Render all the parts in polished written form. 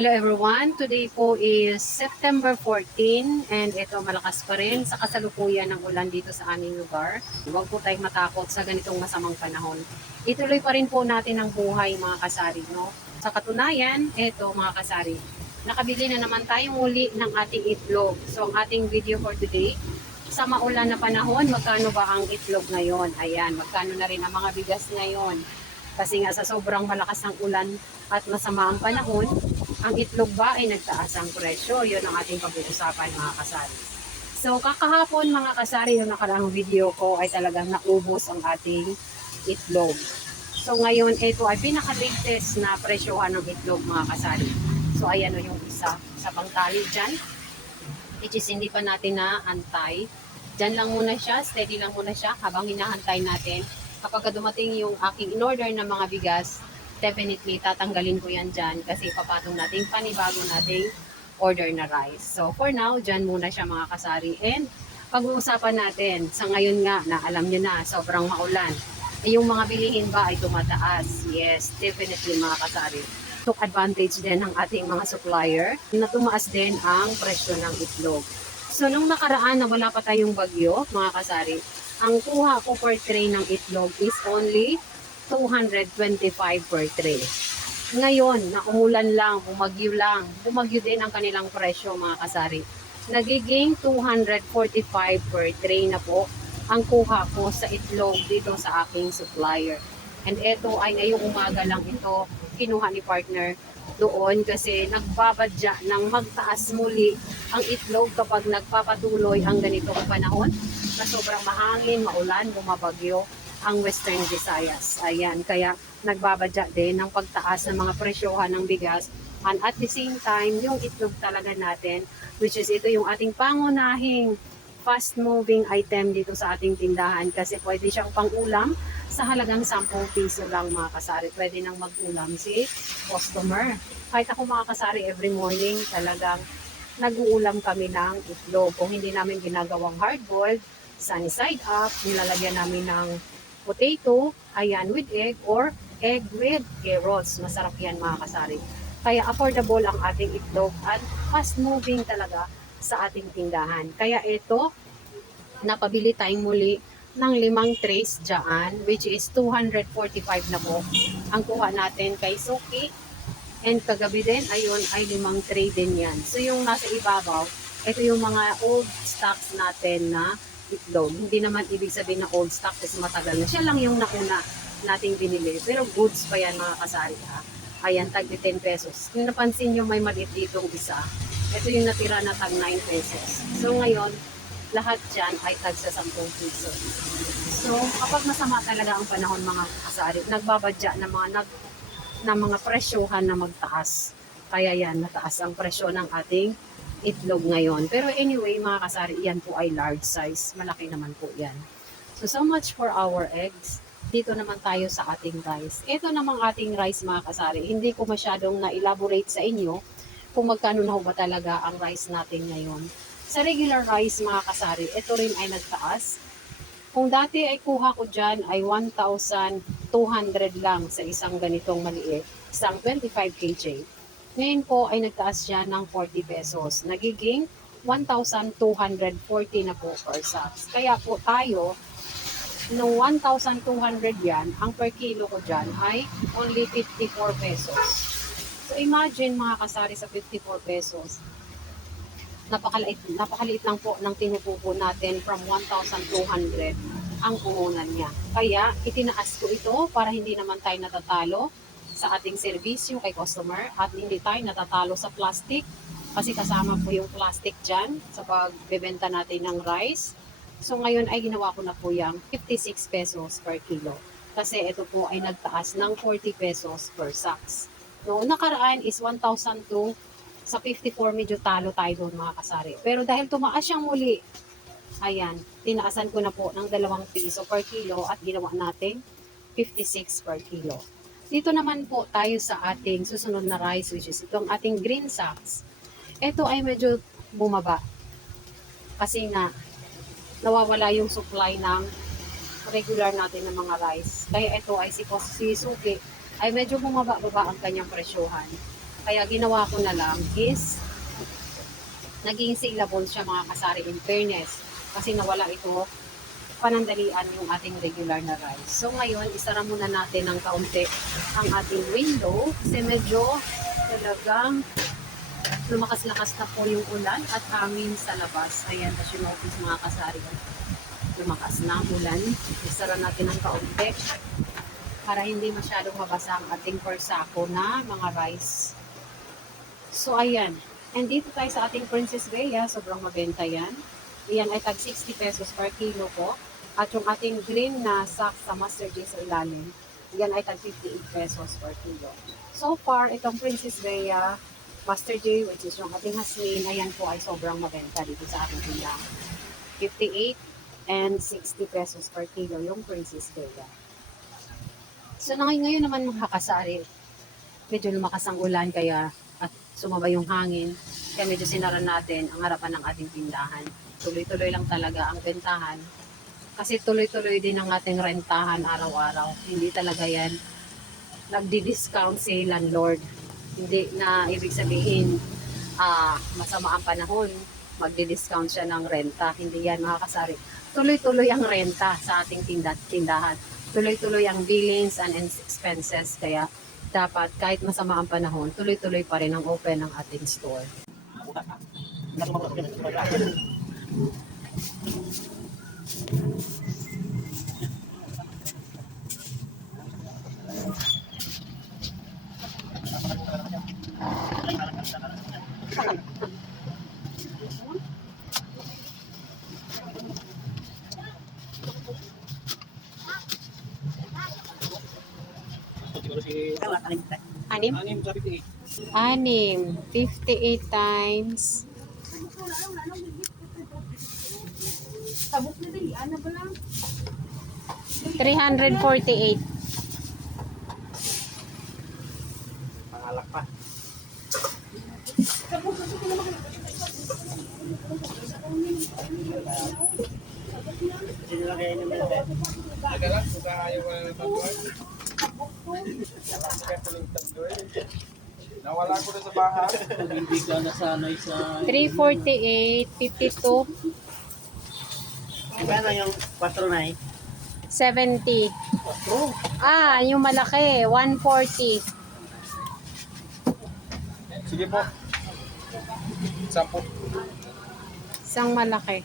Hello everyone, today po is September 14 and ito malakas pa rin sa kasalukuyan ng ulan dito sa aming lugar. Huwag po tayong matakot sa ganitong masamang panahon. Ituloy pa rin po natin ang buhay mga kasari. No? Sa katunayan, ito mga kasari, nakabili na naman tayo muli ng ating itlog. So ang ating video for today, sa maulan na panahon, magkano ba ang itlog ngayon? Ayan, magkano na rin ang mga bigas ngayon? Kasi nga sa sobrang malakas ng ulan at masama ang panahon, ang itlog ba ay nagtaas ang presyo? Yun ang ating pag-uusapan mga kasari. So kakahapon mga kasari, yung nakaraang video ko ay talagang naubos ang ating itlog. So ngayon ito ay pinaka-latest na presyohan ng itlog mga kasari. So ayan o yung isa sa pangtali dyan, which is hindi pa natin na-antay. Dyan lang muna siya, steady lang muna siya habang hinahantay natin. Kapag dumating yung aking in-order na mga bigas, definitely tatanggalin ko yan dyan kasi papatong natin panibago nating order na rice. So for now, dyan muna siya mga kasari. And pag-uusapan natin, sa ngayon nga na alam nyo na, sobrang maulan. Yung mga bilihin ba ay tumataas? Yes, definitely mga kasari. Took advantage din ng ating mga supplier na tumaas din ang presyo ng itlog. So nung nakaraan na wala pa tayong bagyo, mga kasari, ang kuha ko per tray ng itlog is only 225 per tray. Ngayon, na umulan lang, bumagyo din ang kanilang presyo mga kasari. Nagiging 245 per tray na po ang kuha ko sa itlog dito sa aking supplier. And ito ay ngayong umaga lang ito kinuha ni partner doon kasi nagbabadya ng magtaas muli ang itlog kapag nagpapatuloy ang ganitong panahon na sobrang mahangin, maulan, bumabagyo ang Western Visayas. Ayan, kaya nagbabadya din ng pagtaas ng mga presyohan ng bigas. And at the same time, yung itlog talaga natin, which is ito yung ating pangunahing fast-moving item dito sa ating tindahan kasi pwede siyang pang-ulam sa halagang 10 piso lang mga kasari. Pwede nang mag-ulam si customer. Kahit ako mga kasari, every morning talagang nag-uulam kami ng itlog. Kung hindi namin ginagawang hard-boiled, sunny side up, nilalagyan namin ng potato, ayan, with egg or egg with carrots. Masarap yan mga kasari. Kaya affordable ang ating itlog at fast moving talaga sa ating tindahan. Kaya ito, napabili tayong muli ng 5 trays dyan, which is 245 na po. Ang kuha natin kay Suki. And kagabi din, ayun, ay 5 tray din yan. So yung nasa ibabaw, ito yung mga old stocks natin na itlog. Hindi naman ibig sabihin na old stock kasi matagal na. Siya lang yung nauna nating binili. Pero goods pa yan mga kasari ha. Ayan, tag 10 pesos. Kung napansin nyo may maliit dito isa. Ito yung natira na tag 9 pesos. So ngayon, lahat dyan ay tag sa 10 pesos. So kapag masama talaga ang panahon mga kasari, nagbabadya na mga presyohan na magtaas. Kaya yan, nataas ang presyo ng ating itlog ngayon. Pero anyway, mga kasari, yan po ay large size. Malaki naman po yan. So much for our eggs. Dito naman tayo sa ating rice. Ito namang ating rice, mga kasari. Hindi ko masyadong na-elaborate sa inyo kung magkano na ba talaga ang rice natin ngayon. Sa regular rice, mga kasari, ito rin ay nagtaas. Kung dati ay kuha ko dyan ay 1,200 lang sa isang ganitong maliit, isang 25 kg. Ngayon po ay nagtaas siya ng 40 pesos. Nagiging 1,240 na po per sacks. Kaya po tayo, nung 1,200 yan, ang per kilo ko dyan ay only 54 pesos. So imagine mga kasari sa 54 pesos, napakaliit lang po ng tinutubo natin from 1,200 ang puhunan niya. Kaya itinaas ko ito para hindi naman tayo natatalo sa ating serbisyo kay customer at hindi tayo natatalo sa plastic kasi kasama po yung plastic dyan sa pagbebenta natin ng rice. So ngayon ay ginawa ko na po yung 56 pesos per kilo kasi ito po ay nagtaas ng 40 pesos per sacks. No, nakaraan is 1,002 sa 54, medyo talo tayo doon mga kasari. Pero dahil tumaas siyang muli, ayan, tinaasan ko na po ng 2 piso per kilo at ginawa natin 56 per kilo. Dito naman po tayo sa ating susunod na rice, which is itong ating green sacks. Ito ay medyo bumaba. Kasi nga, nawawala yung supply ng regular natin ng mga rice. Kaya ito ay si Suki ay medyo bumaba-baba ang kanyang presyohan. Kaya ginawa ko na lang is naging saleable siya mga kasari in fairness. Kasi nawala ito panandalian yung ating regular na rice. So ngayon, isara muna natin ng kaunti ang ating window kasi medyo talagang lumakas-lakas na po yung ulan at hangin sa labas. Ayan, as you notice mga kasari, lumakas na ang ulan. Isara natin ng kaunti para hindi masyadong mabasa ang ating persako na mga rice. So ayan, and dito tayo sa ating Princess Bea, sobrang mabenta yan. Yan ay tag 60 pesos per kilo po. At yung ating green na sack sa Master J sa ilalim, yan ay tag 58 pesos per kilo. So far, itong Princess Bea, Master J, which is yung ating hasmin, ayan po ay sobrang mabenta dito sa ating tindahan. 58 and 60 pesos per kilo yung Princess Bea. So ngayon naman mga kasari, medyo lumakas ang ulan kaya at sumabay yung hangin, kaya medyo sinara natin ang harapan ng ating tindahan. Tuloy-tuloy lang talaga ang bentahan. Kasi tuloy-tuloy din ang ating rentahan araw-araw. Hindi talaga yan nagdi-discount si landlord. Hindi na ibig sabihin masama ang panahon, magdi-discount siya ng renta. Hindi yan mga kasari. Tuloy-tuloy ang renta sa ating tindahan. Tuloy-tuloy ang billings and expenses. Kaya dapat kahit masama ang panahon, tuloy-tuloy pa rin ang open ng ating store. Anim? Anim. 58 times. Tabok na dali, ano ba lang? 348. Pangalak pa. Sino lang kayo ng bebe? Nagalas, kung ayaw mo na tatuan. Kaya tuling tatuan. Nawala ko na sa bahay. Kung hindi ka nasanay sa... 348, 52, Ano yung 4 na eh? 70. Yung malaki, 140. Sige po. 10. Isang malaki.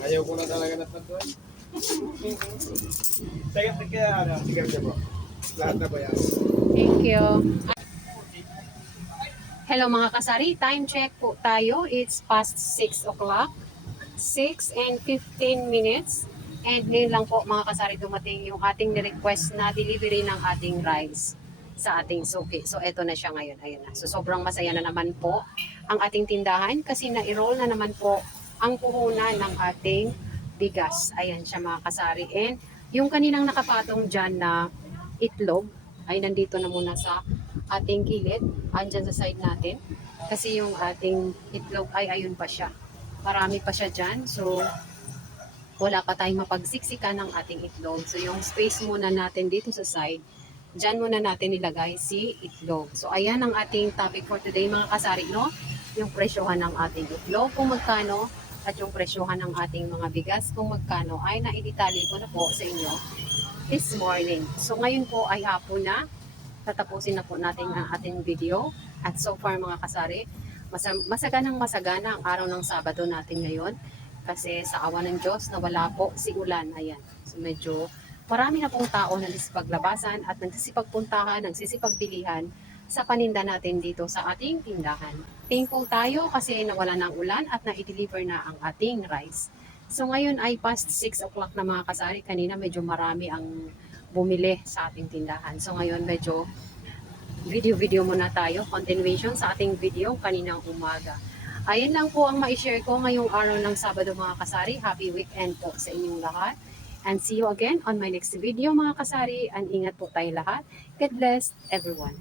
Ayaw ko na talaga na tatuan. Sige, sige po. Lahat na ba yan? Thank you. Hello mga kasari, time check po tayo. It's past 6 o'clock. 6 and 15 minutes. And ngayon lang po mga kasari dumating yung ating request na delivery ng ating rice sa ating suki. So eto na siya ngayon. Ayan na. So sobrang masaya na naman po ang ating tindahan kasi na-roll na naman po ang puhunan ng ating bigas. Ayan siya mga kasari. And yung kaninang nakapatong dyan na itlog ay nandito na muna sa ating gilid, andyan sa side natin. Kasi yung ating itlog ay ayun pa siya. Marami pa siya dyan. So, wala pa tayong mapagsiksikan ng ating itlog. So, yung space muna natin dito sa side, dyan muna natin ilagay si itlog. So, ayan ang ating topic for today mga kasari, no? Yung presyohan ng ating itlog, kung magkano, at yung presyohan ng ating mga bigas, kung magkano, ay naidetali ko na po sa inyo this morning. So, ngayon po ay hapon na. Tatapusin na po natin ang ating video. At so far mga kasari, masaganang masagana ang araw ng Sabado natin ngayon. Kasi sa awa ng Diyos na wala po si ulan. Ayan. So medyo marami na pong tao na nagsisipaglabasan at nagsisipagpuntahan, nagsisipagbilihan sa paninda natin dito sa ating tindahan. Thankful tayo kasi nawala ng ulan at na-deliver na ang ating rice. So ngayon ay past 6 o'clock na mga kasari. Kanina medyo marami ang bumili sa ating tindahan. So ngayon medyo video muna tayo. Continuation sa ating video kaninang umaga. Ayun lang po ang ma-share ko ngayong araw ng Sabado mga kasari. Happy weekend po sa inyong lahat. And see you again on my next video mga kasari. And ingat po tayo lahat. God bless everyone.